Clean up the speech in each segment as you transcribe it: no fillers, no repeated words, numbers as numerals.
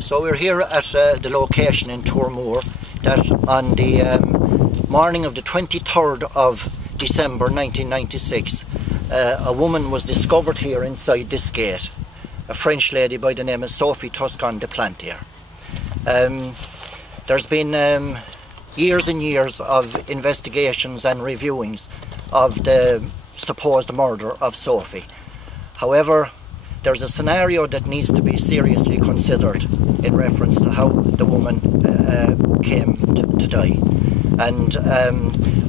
So we're here at the location in Tourmoor that on the morning of the 23rd of December 1996 a woman was discovered here inside this gate, a French lady by the name of Sophie de Plantier. There's been years and years of investigations and reviewings of the supposed murder of Sophie. However, there's a scenario that needs to be seriously considered in reference to how the woman came to die. And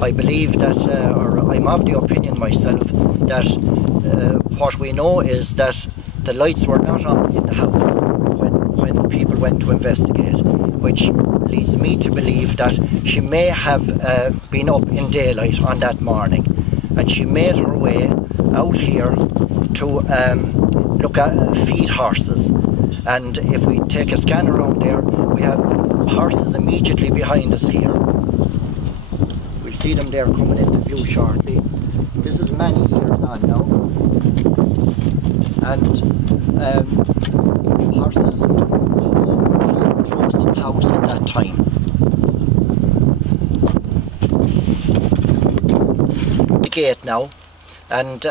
I believe that, or I'm of the opinion myself, that what we know is that the lights were not on in the house when people went to investigate, which leads me to believe that she may have been up in daylight on that morning, and she made her way out here to look at feed horses. And if we take a scan around there, we have horses immediately behind us here. We'll see them there coming into view shortly. This is many years on now, and horses were close to the house at that time. The gate now, and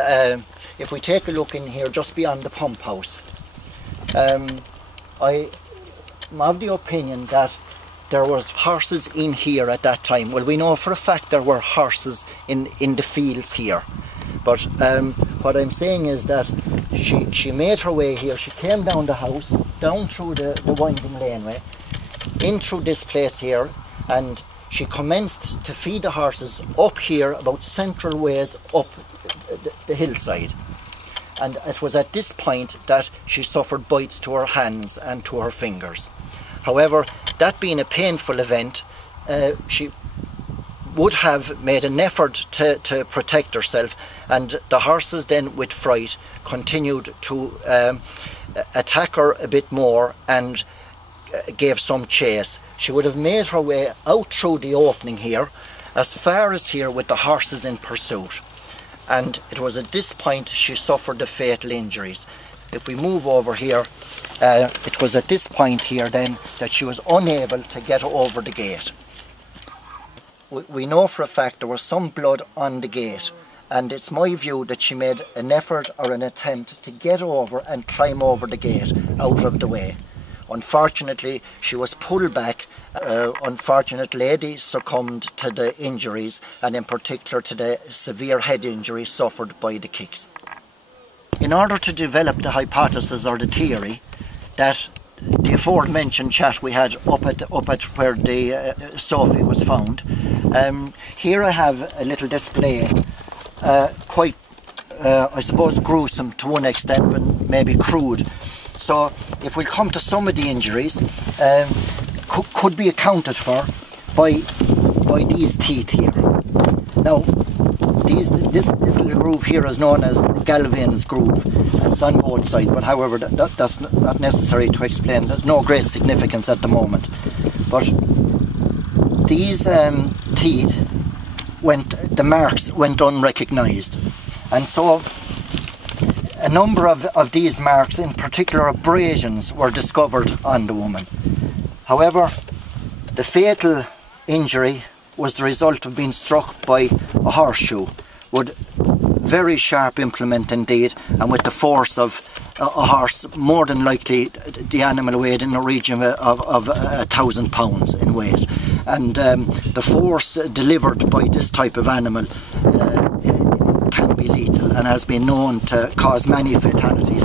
if we take a look in here just beyond the pump house, I'm of the opinion that there was horses in here at that time. Well, we know for a fact there were horses in the fields here, but what I'm saying is that she made her way here. She came down the house, down through the winding laneway, in through this place here, and she commenced to feed the horses up here about central ways up the hillside. And it was at this point that she suffered bites to her hands and to her fingers. However, that being a painful event, she would have made an effort to protect herself, and the horses then, with fright, continued to attack her a bit more and gave some chase. She would have made her way out through the opening here, as far as here, with the horses in pursuit. And it was at this point she suffered the fatal injuries. If we move over here, it was at this point here then that she was unable to get over the gate. We know for a fact there was some blood on the gate, and it's my view that she made an effort or an attempt to get over and climb over the gate out of the way. Unfortunately, she was pulled back. Unfortunate lady succumbed to the injuries, and in particular to the severe head injury suffered by the kicks. In order to develop the hypothesis or the theory that the aforementioned chat we had up at where the Sophie was found, here I have a little display, quite I suppose gruesome to one extent, but maybe crude. So if we come to some of the injuries, could be accounted for by these teeth here. Now, this little groove here is known as Galvin's groove. It's on both sides, but however, that's not necessary to explain. There's no great significance at the moment. But these teeth the marks went unrecognised, and so a number of these marks, in particular abrasions, were discovered on the woman. However, the fatal injury was the result of being struck by a horseshoe with very sharp implement indeed, and with the force of a horse. More than likely the animal weighed in the region of 1,000 pounds in weight, and the force delivered by this type of animal can be lethal and has been known to cause many fatalities.